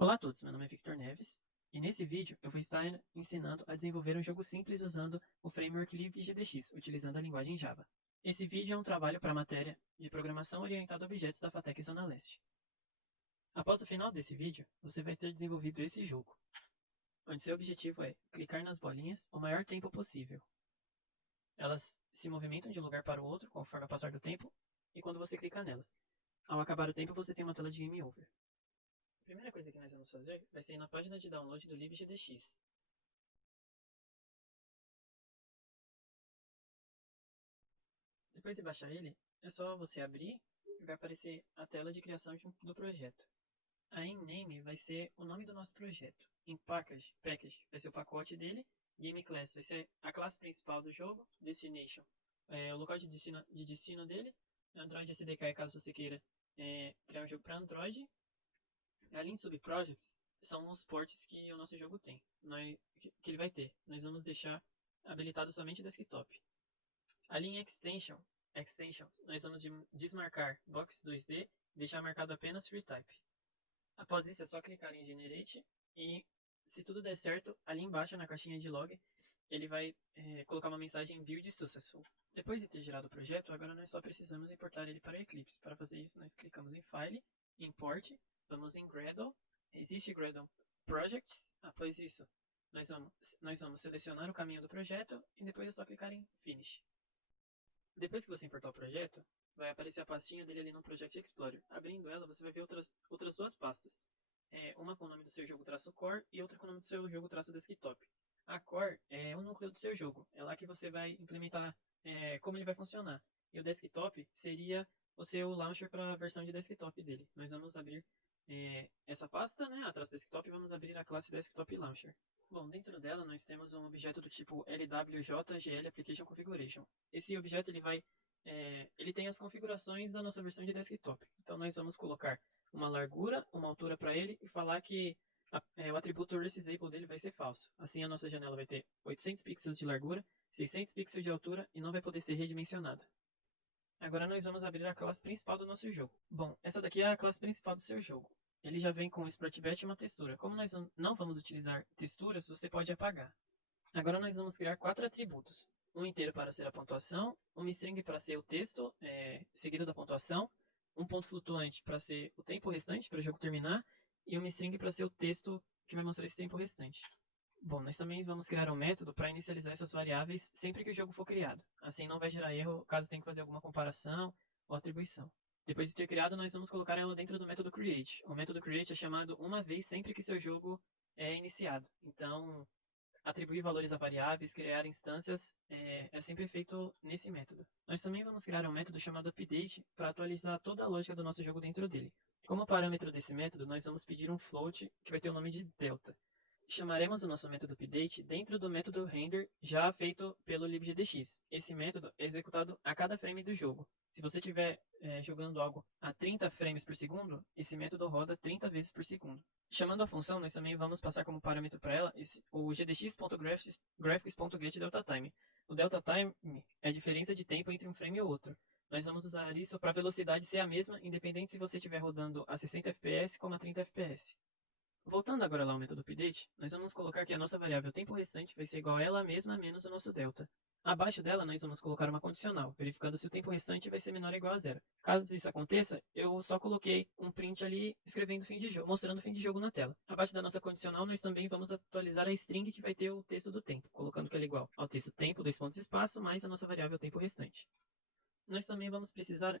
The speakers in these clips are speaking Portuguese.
Olá a todos, meu nome é Victor Neves e nesse vídeo eu vou estar ensinando a desenvolver um jogo simples usando o framework libgdx, utilizando a linguagem Java. Esse vídeo é um trabalho para a matéria de programação orientada a objetos da FATEC Zona Leste. Após o final desse vídeo, você vai ter desenvolvido esse jogo, onde seu objetivo é clicar nas bolinhas o maior tempo possível. Elas se movimentam de um lugar para o outro conforme o passar do tempo e quando você clicar nelas. Ao acabar o tempo, você tem uma tela de Game Over. A primeira coisa que nós vamos fazer vai ser ir na página de download do libgdx. Depois de baixar ele, é só você abrir e vai aparecer a tela de criação do projeto. A name vai ser o nome do nosso projeto. Em package vai ser o pacote dele. Game class vai ser a classe principal do jogo. Destination é o local de destino dele. Android SDK caso você queira criar um jogo para Android. Ali em subprojects são os ports que o nosso jogo tem, que ele vai ter. Nós vamos deixar habilitado somente desktop. Ali em extensions, nós vamos desmarcar box 2D e deixar marcado apenas FreeType. Após isso, é só clicar em Generate e, se tudo der certo, ali embaixo na caixinha de log, ele vai colocar uma mensagem Build Successful. Depois de ter gerado o projeto, agora nós só precisamos importar ele para Eclipse. Para fazer isso, nós clicamos em File, Import, vamos em Gradle, existe Gradle Projects. Após isso, nós vamos selecionar o caminho do projeto e depois é só clicar em Finish. Depois que você importar o projeto, vai aparecer a pastinha dele ali no Project Explorer. Abrindo ela, você vai ver outras duas pastas. Uma com o nome do seu jogo _core e outra com o nome do seu jogo _desktop. A core é o núcleo do seu jogo. É lá que você vai implementar como ele vai funcionar. E o desktop seria o seu launcher para a versão de desktop dele. Nós vamos abrir essa pasta, atrás do desktop, e vamos abrir a classe Desktop Launcher. Bom, dentro dela nós temos um objeto do tipo LWJGL Application Configuration. Esse objeto ele tem as configurações da nossa versão de desktop. Então nós vamos colocar uma largura, uma altura para ele e falar que o atributo ResizAble dele vai ser falso. Assim a nossa janela vai ter 800 pixels de largura, 600 pixels de altura e não vai poder ser redimensionada. Agora nós vamos abrir a classe principal do nosso jogo. Bom, essa daqui é a classe principal do seu jogo. Ele já vem com um SpriteBat e uma textura. Como nós não vamos utilizar texturas, você pode apagar. Agora nós vamos criar 4 atributos. Um inteiro para ser a pontuação, uma string para ser o texto seguido da pontuação, um ponto flutuante para ser o tempo restante para o jogo terminar e uma string para ser o texto que vai mostrar esse tempo restante. Bom, nós também vamos criar um método para inicializar essas variáveis sempre que o jogo for criado. Assim não vai gerar erro caso tenha que fazer alguma comparação ou atribuição. Depois de ter criado, nós vamos colocar ela dentro do método create. O método create é chamado uma vez sempre que seu jogo é iniciado. Então, atribuir valores a variáveis, criar instâncias, é sempre feito nesse método. Nós também vamos criar um método chamado update para atualizar toda a lógica do nosso jogo dentro dele. Como parâmetro desse método, nós vamos pedir um float que vai ter o nome de delta. Chamaremos o nosso método update dentro do método render já feito pelo libgdx. Esse método é executado a cada frame do jogo. Se você estiver jogando algo a 30 frames por segundo, esse método roda 30 vezes por segundo. Chamando a função, nós também vamos passar como parâmetro para ela o gdx.graphics.getDeltaTime. O deltaTime é a diferença de tempo entre um frame e o outro. Nós vamos usar isso para a velocidade ser a mesma, independente se você estiver rodando a 60 fps como a 30 fps. Voltando agora lá ao método update, nós vamos colocar que a nossa variável tempo restante vai ser igual a ela mesma menos o nosso delta. Abaixo dela, nós vamos colocar uma condicional, verificando se o tempo restante vai ser menor ou igual a zero. Caso isso aconteça, eu só coloquei um print ali escrevendo fim de jogo, mostrando o fim de jogo na tela. Abaixo da nossa condicional, nós também vamos atualizar a string que vai ter o texto do tempo, colocando que ela é igual ao texto tempo, dois pontos espaço, mais a nossa variável tempo restante. Nós também vamos precisar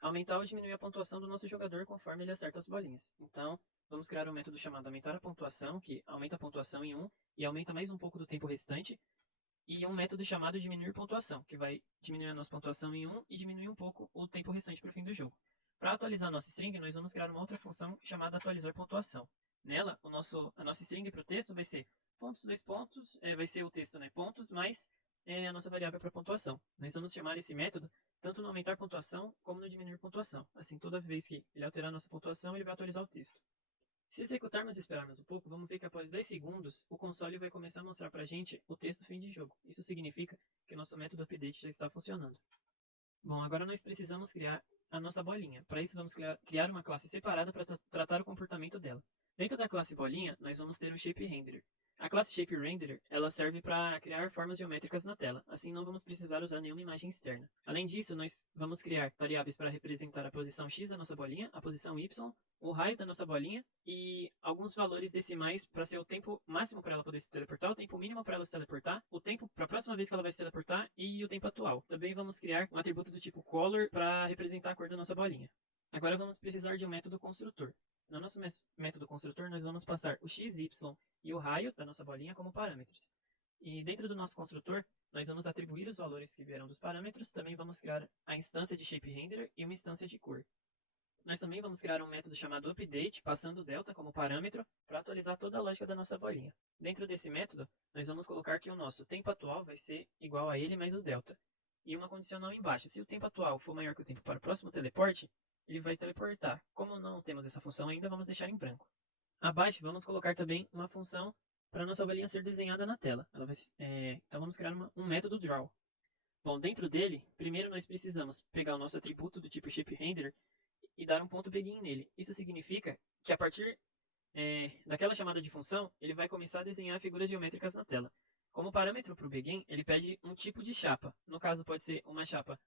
aumentar ou diminuir a pontuação do nosso jogador conforme ele acerta as bolinhas. Então, vamos criar um método chamado aumentar a pontuação, que aumenta a pontuação em 1 e aumenta mais um pouco do tempo restante. E um método chamado diminuir pontuação, que vai diminuir a nossa pontuação em 1 e diminuir um pouco o tempo restante para o fim do jogo. Para atualizar a nossa string, nós vamos criar uma outra função chamada atualizar pontuação. Nela, a nossa string para o texto vai ser pontos, dois pontos, vai ser o texto, pontos, mais a nossa variável para pontuação. Nós vamos chamar esse método tanto no aumentar pontuação como no diminuir pontuação. Assim, toda vez que ele alterar a nossa pontuação, ele vai atualizar o texto. Se executarmos e esperarmos um pouco, vamos ver que após 10 segundos, o console vai começar a mostrar para a gente o texto fim de jogo. Isso significa que o nosso método update já está funcionando. Bom, agora nós precisamos criar a nossa bolinha. Para isso, vamos criar uma classe separada para tratar o comportamento dela. Dentro da classe bolinha, nós vamos ter o Shape Renderer. A classe Shape Renderer, ela serve para criar formas geométricas na tela, assim não vamos precisar usar nenhuma imagem externa. Além disso, nós vamos criar variáveis para representar a posição x da nossa bolinha, a posição y, o raio da nossa bolinha e alguns valores decimais para ser o tempo máximo para ela poder se teleportar, o tempo mínimo para ela se teleportar, o tempo para a próxima vez que ela vai se teleportar e o tempo atual. Também vamos criar um atributo do tipo color para representar a cor da nossa bolinha. Agora vamos precisar de um método construtor. No nosso método construtor, nós vamos passar o x, y e o raio da nossa bolinha como parâmetros. E dentro do nosso construtor, nós vamos atribuir os valores que vieram dos parâmetros, também vamos criar a instância de Shape Renderer e uma instância de cor. Nós também vamos criar um método chamado update, passando o delta como parâmetro, para atualizar toda a lógica da nossa bolinha. Dentro desse método, nós vamos colocar que o nosso tempo atual vai ser igual a ele mais o delta. E uma condicional embaixo, se o tempo atual for maior que o tempo para o próximo teleporte, ele vai teleportar. Como não temos essa função ainda, vamos deixar em branco. Abaixo, vamos colocar também uma função para a nossa bolinha ser desenhada na tela. Então vamos criar um método draw. Bom, dentro dele, primeiro nós precisamos pegar o nosso atributo do tipo ShapeRenderer e dar um ponto begin nele. Isso significa que a partir daquela chamada de função, ele vai começar a desenhar figuras geométricas na tela. Como parâmetro para o begin, ele pede um tipo de chapa. No caso, pode ser uma chapa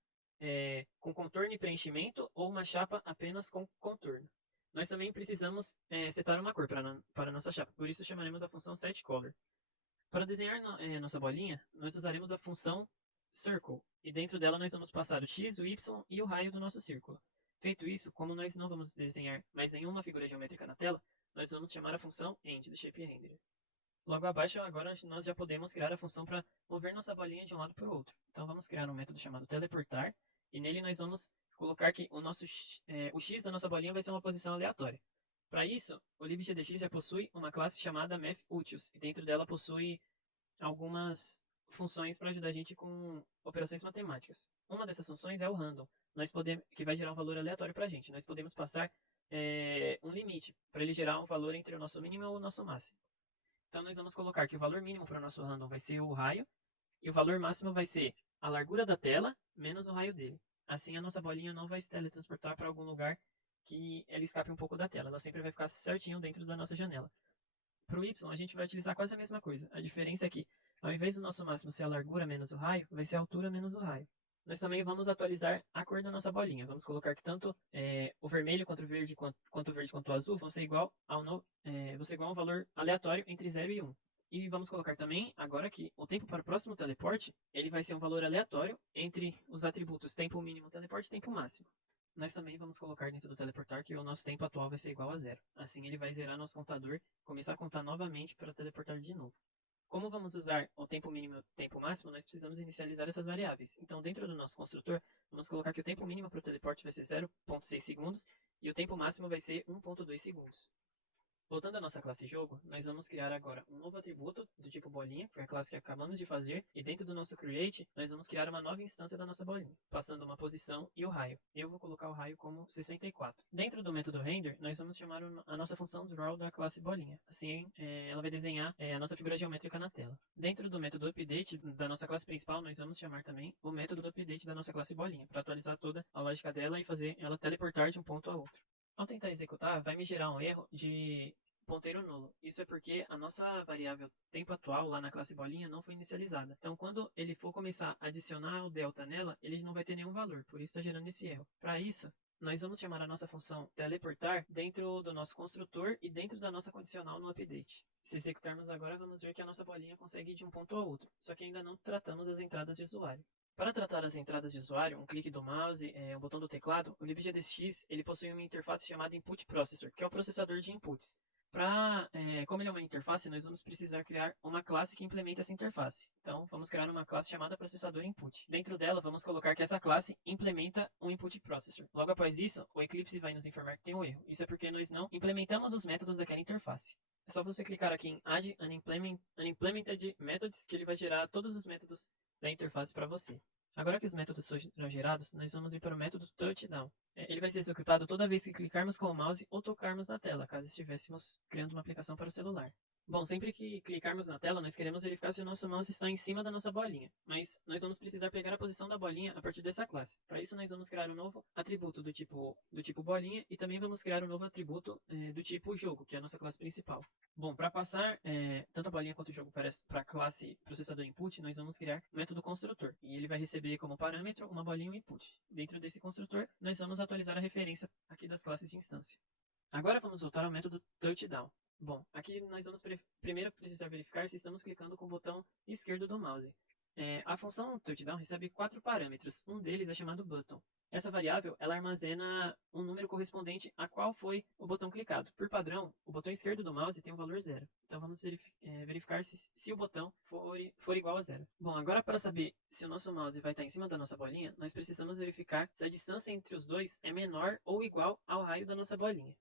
com contorno e preenchimento ou uma chapa apenas com contorno. Nós também precisamos setar uma cor para a nossa chapa, por isso chamaremos a função setColor. Para desenhar nossa bolinha, nós usaremos a função circle, e dentro dela nós vamos passar o x, o y e o raio do nosso círculo. Feito isso, como nós não vamos desenhar mais nenhuma figura geométrica na tela, nós vamos chamar a função end do ShapeRenderer. Logo abaixo, agora nós já podemos criar a função para mover nossa bolinha de um lado para o outro. Então vamos criar um método chamado teleportar, e nele nós vamos colocar que o x da nossa bolinha vai ser uma posição aleatória. Para isso, o libgdx já possui uma classe chamada mathUtils, e dentro dela possui algumas funções para ajudar a gente com operações matemáticas. Uma dessas funções é o random, que vai gerar um valor aleatório para a gente. Nós podemos passar um limite para ele gerar um valor entre o nosso mínimo e o nosso máximo. Então nós vamos colocar que o valor mínimo para o nosso random vai ser o raio, e o valor máximo vai ser a largura da tela menos o raio dele. Assim a nossa bolinha não vai se teletransportar para algum lugar que ela escape um pouco da tela. Ela sempre vai ficar certinho dentro da nossa janela. Para o y, a gente vai utilizar quase a mesma coisa. A diferença é que, ao invés do nosso máximo ser a largura menos o raio, vai ser a altura menos o raio. Nós também vamos atualizar a cor da nossa bolinha. Vamos colocar que tanto o vermelho quanto o verde quanto o azul vão ser igual a um valor aleatório entre 0 e 1. E vamos colocar também, agora que o tempo para o próximo teleporte, ele vai ser um valor aleatório entre os atributos tempo mínimo teleporte e tempo máximo. Nós também vamos colocar dentro do teleportar que o nosso tempo atual vai ser igual a 0. Assim ele vai zerar nosso contador, começar a contar novamente para teleportar de novo. Como vamos usar o tempo mínimo e o tempo máximo, nós precisamos inicializar essas variáveis. Então, dentro do nosso construtor, vamos colocar que o tempo mínimo para o teleporte vai ser 0,6 segundos e o tempo máximo vai ser 1,2 segundos. Voltando à nossa classe jogo, nós vamos criar agora um novo atributo do tipo bolinha, que foi a classe que acabamos de fazer, e dentro do nosso create, nós vamos criar uma nova instância da nossa bolinha, passando uma posição e o raio. Eu vou colocar o raio como 64. Dentro do método render, nós vamos chamar a nossa função draw da classe bolinha. Assim, ela vai desenhar a nossa figura geométrica na tela. Dentro do método update da nossa classe principal, nós vamos chamar também o método do update da nossa classe bolinha, para atualizar toda a lógica dela e fazer ela teleportar de um ponto a outro. Ao tentar executar, vai me gerar um erro de ponteiro nulo. Isso é porque a nossa variável tempo atual lá na classe bolinha não foi inicializada. Então, quando ele for começar a adicionar o delta nela, ele não vai ter nenhum valor, por isso está gerando esse erro. Para isso, nós vamos chamar a nossa função teleportar dentro do nosso construtor e dentro da nossa condicional no update. Se executarmos agora, vamos ver que a nossa bolinha consegue ir de um ponto a outro, só que ainda não tratamos as entradas de usuário. Para tratar as entradas de usuário, um clique do mouse, um botão do teclado, o libgdx ele possui uma interface chamada Input Processor, que é o processador de inputs. Como ele é uma interface, nós vamos precisar criar uma classe que implementa essa interface. Então, vamos criar uma classe chamada processador input. Dentro dela, vamos colocar que essa classe implementa um input processor. Logo após isso, o Eclipse vai nos informar que tem um erro. Isso é porque nós não implementamos os métodos daquela interface. É só você clicar aqui em Add Unimplemented Methods que ele vai gerar todos os métodos da interface para você. Agora que os métodos foram gerados, nós vamos ir para o método touchdown. Ele vai ser executado toda vez que clicarmos com o mouse ou tocarmos na tela, caso estivéssemos criando uma aplicação para o celular. Bom, sempre que clicarmos na tela, nós queremos verificar se o nosso mouse está em cima da nossa bolinha, mas nós vamos precisar pegar a posição da bolinha a partir dessa classe. Para isso, nós vamos criar um novo atributo do tipo bolinha e também vamos criar um novo atributo do tipo jogo, que é a nossa classe principal. Bom, para passar tanto a bolinha quanto o jogo para a classe processador input, nós vamos criar o método construtor, e ele vai receber como parâmetro uma bolinha e um input. Dentro desse construtor, nós vamos atualizar a referência aqui das classes de instância. Agora vamos voltar ao método touchdown. Bom, aqui nós vamos primeiro precisar verificar se estamos clicando com o botão esquerdo do mouse. A função touchdown recebe 4 parâmetros, um deles é chamado button. Essa variável ela armazena um número correspondente a qual foi o botão clicado. Por padrão, o botão esquerdo do mouse tem o valor 0. Então vamos verificar se o botão for igual a 0. Bom, agora para saber se o nosso mouse vai estar em cima da nossa bolinha, nós precisamos verificar se a distância entre os dois é menor ou igual ao raio da nossa bolinha.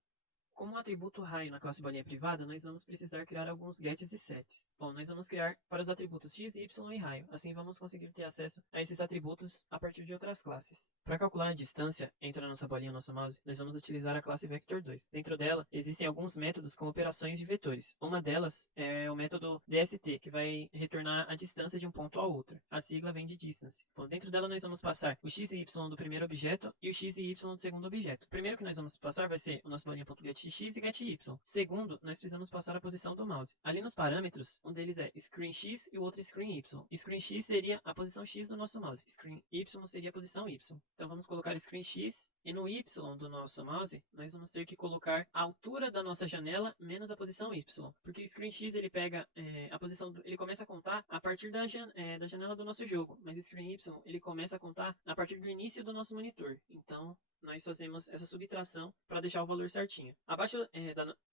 Como atributo raio na classe bolinha privada, nós vamos precisar criar alguns gets e sets. Bom, nós vamos criar para os atributos x, y e raio. Assim vamos conseguir ter acesso a esses atributos a partir de outras classes. Para calcular a distância entre a nossa bolinha e o nosso mouse, nós vamos utilizar a classe Vector2. Dentro dela, existem alguns métodos com operações de vetores. Uma delas é o método DST, que vai retornar a distância de um ponto ao outro. A sigla vem de distance. Bom, dentro dela nós vamos passar o x e y do primeiro objeto e o x e y do segundo objeto. O primeiro que nós vamos passar vai ser o nosso bolinha.get x e getY. Segundo, nós precisamos passar a posição do mouse. Ali nos parâmetros, um deles é screen x e o outro screen y. Screen x seria a posição x do nosso mouse. Screen y seria a posição y. Então vamos colocar screen x e no y do nosso mouse, nós vamos ter que colocar a altura da nossa janela menos a posição y. Porque screen x ele pega a posição, ele começa a contar a partir da janela do nosso jogo. Mas screen y ele começa a contar a partir do início do nosso monitor. Então nós fazemos essa subtração para deixar o valor certinho. Abaixo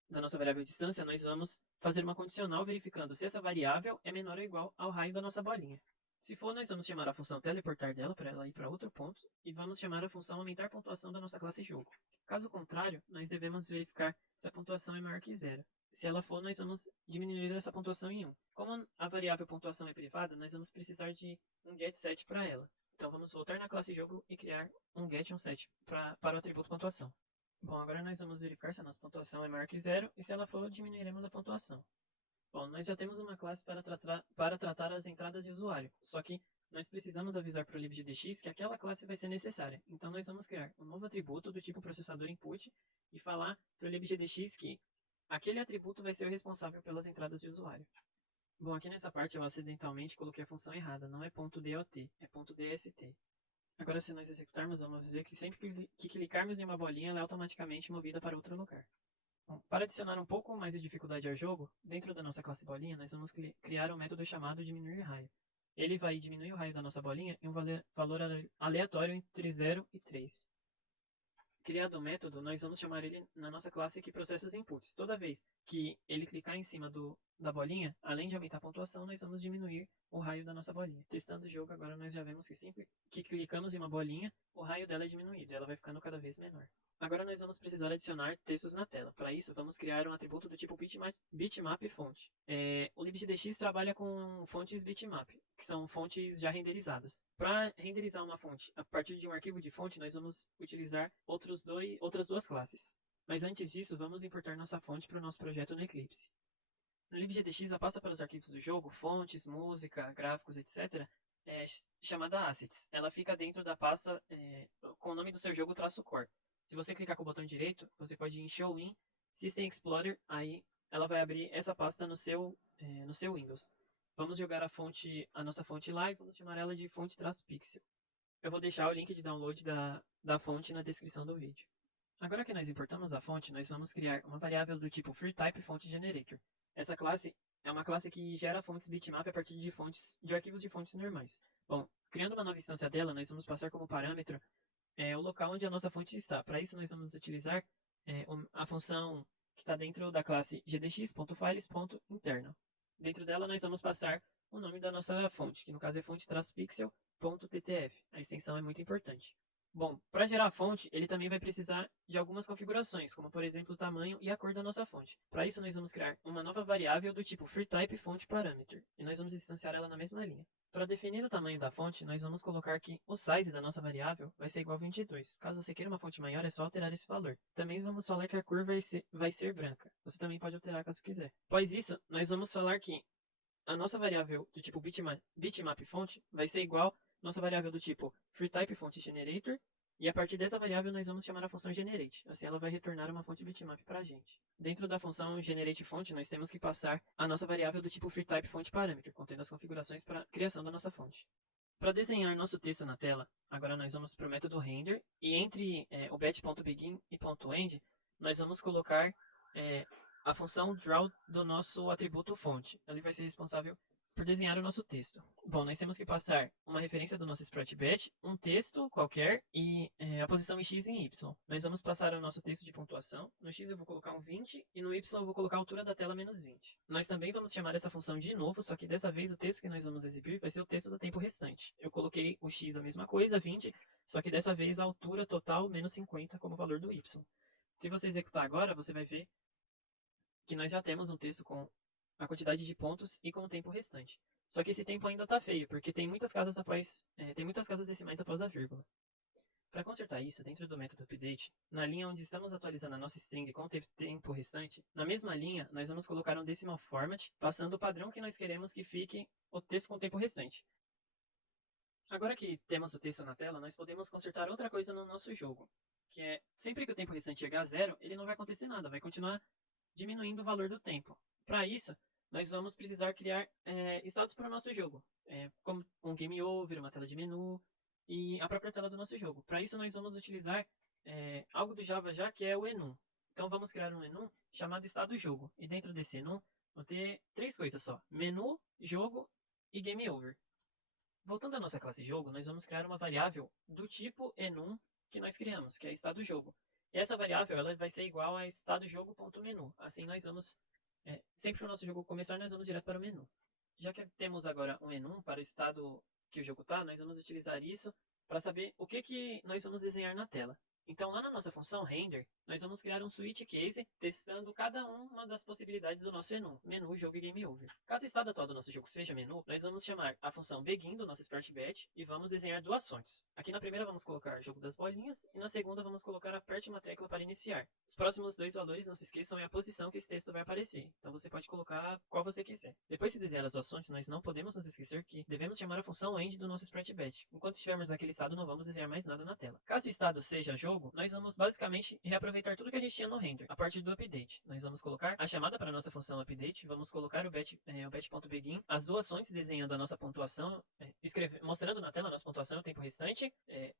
da nossa variável distância, nós vamos fazer uma condicional verificando se essa variável é menor ou igual ao raio da nossa bolinha. Se for, nós vamos chamar a função teleportar dela para ela ir para outro ponto e vamos chamar a função aumentar pontuação da nossa classe jogo. Caso contrário, nós devemos verificar se a pontuação é maior que 0. Se ela for, nós vamos diminuir essa pontuação em 1. Como a variável pontuação é privada, nós vamos precisar de um getSet para ela. Então vamos voltar na classe jogo e criar um get e um set para o atributo pontuação. Bom, agora nós vamos verificar se a nossa pontuação é maior que 0 e se ela for, diminuiremos a pontuação. Bom, nós já temos uma classe para tratar as entradas de usuário, só que nós precisamos avisar para o libgdx que aquela classe vai ser necessária. Então nós vamos criar um novo atributo do tipo processador input e falar para o libgdx que aquele atributo vai ser o responsável pelas entradas de usuário. Bom, aqui nessa parte eu acidentalmente coloquei a função errada, não é .dot, é .dst. Agora se nós executarmos, vamos ver que sempre que clicarmos em uma bolinha, ela é automaticamente movida para outro lugar. Bom, para adicionar um pouco mais de dificuldade ao jogo, dentro da nossa classe bolinha, nós vamos criar um método chamado diminuir raio. Ele vai diminuir o raio da nossa bolinha em um valor aleatório entre 0 e 3. Criado o método, nós vamos chamar ele na nossa classe que processa os inputs. Toda vez que ele clicar em cima da bolinha, além de aumentar a pontuação, nós vamos diminuir o raio da nossa bolinha. Testando o jogo, agora nós já vemos que sempre que clicamos em uma bolinha, o raio dela é diminuído, ela vai ficando cada vez menor. Agora nós vamos precisar adicionar textos na tela. Para isso, vamos criar um atributo do tipo bitmap font. O libgdx trabalha com fontes bitmap, que são fontes já renderizadas. Para renderizar uma fonte a partir de um arquivo de fonte, nós vamos utilizar outras duas classes. Mas antes disso, vamos importar nossa fonte para o nosso projeto no Eclipse. No libgdx, ela passa para os arquivos do jogo, fontes, música, gráficos, etc., chamada assets. Ela fica dentro da pasta com o nome do seu jogo _core. Se você clicar com o botão direito, você pode ir em Show in System Explorer, aí ela vai abrir essa pasta no seu Windows. Vamos jogar a nossa fonte lá e vamos chamar ela de fonte-pixel. Eu vou deixar o link de download da fonte na descrição do vídeo. Agora que nós importamos a fonte, nós vamos criar uma variável do tipo FreeTypeFontGenerator. Essa classe é uma classe que gera fontes bitmap a partir de arquivos de fontes normais. Bom, criando uma nova instância dela, nós vamos passar como parâmetro o local onde a nossa fonte está. Para isso, nós vamos utilizar a função que está dentro da classe gdx.files.internal. Dentro dela, nós vamos passar o nome da nossa fonte, que no caso é fonte-pixel.ttf. A extensão é muito importante. Bom, para gerar a fonte, ele também vai precisar de algumas configurações, como por exemplo o tamanho e a cor da nossa fonte. Para isso, nós vamos criar uma nova variável do tipo FreeTypeFontParameter, e nós vamos instanciar ela na mesma linha. Para definir o tamanho da fonte, nós vamos colocar que o size da nossa variável vai ser igual a 22. Caso você queira uma fonte maior, é só alterar esse valor. Também vamos falar que a cor vai ser branca. Você também pode alterar caso quiser. Após isso, nós vamos falar que a nossa variável do tipo bitmapFont vai ser igual à nossa variável do tipo FreeTypeFontGenerator, e a partir dessa variável nós vamos chamar a função generate. Assim ela vai retornar uma fonte bitmap para a gente. Dentro da função generateFont, nós temos que passar a nossa variável do tipo FreeTypeFontParameter, contendo as configurações para a criação da nossa fonte. Para desenhar nosso texto na tela, agora nós vamos para o método render, e entre o bet.begin e .end, nós vamos colocar a função draw do nosso atributo fonte. Ele vai ser responsável por desenhar o nosso texto. Bom, nós temos que passar uma referência do nosso sprite_bet, um texto qualquer e a posição em x e em y. Nós vamos passar o nosso texto de pontuação. No x eu vou colocar um 20 e no y eu vou colocar a altura da tela menos 20. Nós também vamos chamar essa função de novo, só que dessa vez o texto que nós vamos exibir vai ser o texto do tempo restante. Eu coloquei o x a mesma coisa, 20, só que dessa vez a altura total menos 50 como valor do y. Se você executar agora, você vai ver que nós já temos um texto com a quantidade de pontos e com o tempo restante. Só que esse tempo ainda está feio, porque tem muitas casas decimais após a vírgula. Para consertar isso, dentro do método update, na linha onde estamos atualizando a nossa string com o tempo restante, na mesma linha nós vamos colocar um decimal format, passando o padrão que nós queremos que fique o texto com o tempo restante. Agora que temos o texto na tela, nós podemos consertar outra coisa no nosso jogo, que é, sempre que o tempo restante chegar a zero, ele não vai acontecer nada, vai continuar diminuindo o valor do tempo. Para isso, nós vamos precisar criar estados para o nosso jogo, como um game over, uma tela de menu e a própria tela do nosso jogo. Para isso, nós vamos utilizar algo do Java já, que é o enum. Então, vamos criar um enum chamado estado jogo. E dentro desse enum, vão ter três coisas só: menu, jogo e game over. Voltando à nossa classe jogo, nós vamos criar uma variável do tipo enum que nós criamos, que é estado jogo. E essa variável ela vai ser igual a estado_jogo.menu. Assim nós vamos, sempre que o nosso jogo começar, nós vamos direto para o menu. Já que temos agora um enum para o estado que o jogo está, nós vamos utilizar isso para saber o que nós vamos desenhar na tela. Então, lá na nossa função render, nós vamos criar um switch case testando cada uma das possibilidades do nosso enum, menu, jogo e game over. Caso o estado atual do nosso jogo seja menu, nós vamos chamar a função begin do nosso sprite_bet e vamos desenhar duas fontes. Aqui na primeira vamos colocar jogo das bolinhas e na segunda vamos colocar aperte uma tecla para iniciar. Os próximos dois valores, não se esqueçam, é a posição que esse texto vai aparecer. Então você pode colocar qual você quiser. Depois de desenhar as duas fontes, nós não podemos nos esquecer que devemos chamar a função end do nosso sprite_bet. Enquanto estivermos naquele estado, não vamos desenhar mais nada na tela. Caso o estado seja jogo, nós vamos basicamente reaproveitar tudo que a gente tinha no render, a partir do update. Nós vamos colocar a chamada para a nossa função update, vamos colocar o bet.begin, as duas fontes desenhando a nossa pontuação, mostrando na tela a nossa pontuação, o tempo restante,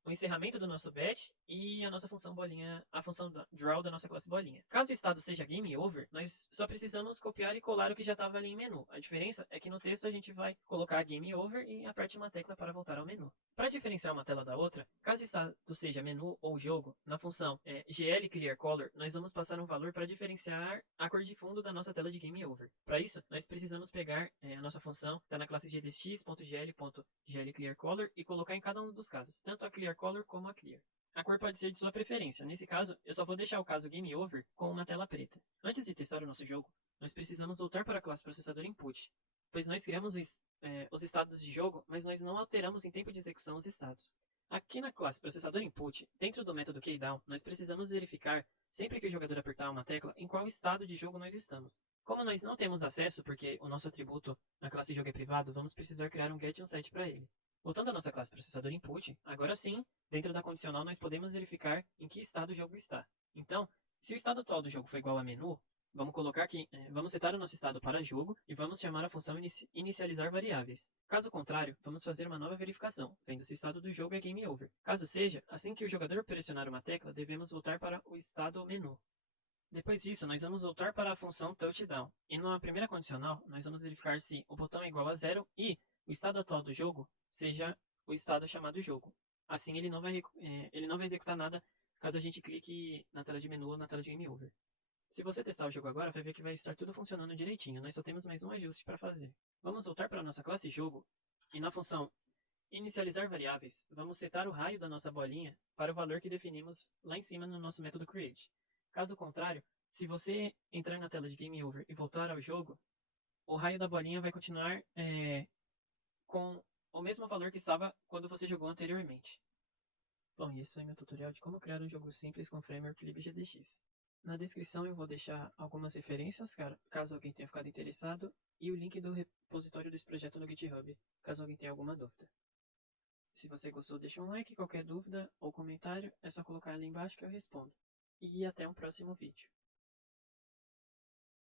o encerramento do nosso bet e a nossa função bolinha, a função draw da nossa classe bolinha. Caso o estado seja game over, nós só precisamos copiar e colar o que já estava ali em menu. A diferença é que no texto a gente vai colocar game over e aperte uma tecla para voltar ao menu. Para diferenciar uma tela da outra, caso o estado seja menu ou jogo, na função glClearColor, nós vamos passar um valor para diferenciar a cor de fundo da nossa tela de game over. Para isso, nós precisamos pegar a nossa função, está na classe gdx.glClearColor e colocar em cada um dos casos, tanto a clearColor como a clear. A cor pode ser de sua preferência. Nesse caso, eu só vou deixar o caso game over com uma tela preta. Antes de testar o nosso jogo, nós precisamos voltar para a classe processador input, pois nós criamos os estados de jogo, mas nós não alteramos em tempo de execução os estados. Aqui na classe processador input, dentro do método keydown, nós precisamos verificar, sempre que o jogador apertar uma tecla, em qual estado de jogo nós estamos. Como nós não temos acesso, porque o nosso atributo na classe jogo é privado, vamos precisar criar um get e um set para ele. Voltando à nossa classe processador input, agora sim, dentro da condicional nós podemos verificar em que estado o jogo está. Então, se o estado atual do jogo for igual a menu, vamos colocar aqui, vamos setar o nosso estado para jogo e vamos chamar a função inicializar variáveis. Caso contrário, vamos fazer uma nova verificação, vendo se o estado do jogo é game over. Caso seja, assim que o jogador pressionar uma tecla, devemos voltar para o estado menu. Depois disso, nós vamos voltar para a função touchdown. E na primeira condicional, nós vamos verificar se o botão é igual a 0 e o estado atual do jogo seja o estado chamado jogo. Assim, ele não vai executar nada caso a gente clique na tela de menu ou na tela de game over. Se você testar o jogo agora, vai ver que vai estar tudo funcionando direitinho. Nós só temos mais um ajuste para fazer. Vamos voltar para a nossa classe jogo e na função Inicializar variáveis. Vamos setar o raio da nossa bolinha para o valor que definimos lá em cima no nosso método create. Caso contrário, se você entrar na tela de Game Over e voltar ao jogo, o raio da bolinha vai continuar com o mesmo valor que estava quando você jogou anteriormente. Bom, e esse foi meu tutorial de como criar um jogo simples com framework libgdx. Na descrição eu vou deixar algumas referências, caso alguém tenha ficado interessado, e o link do repositório desse projeto no GitHub, caso alguém tenha alguma dúvida. Se você gostou, deixa um like, qualquer dúvida ou comentário é só colocar ali embaixo que eu respondo. E até um próximo vídeo.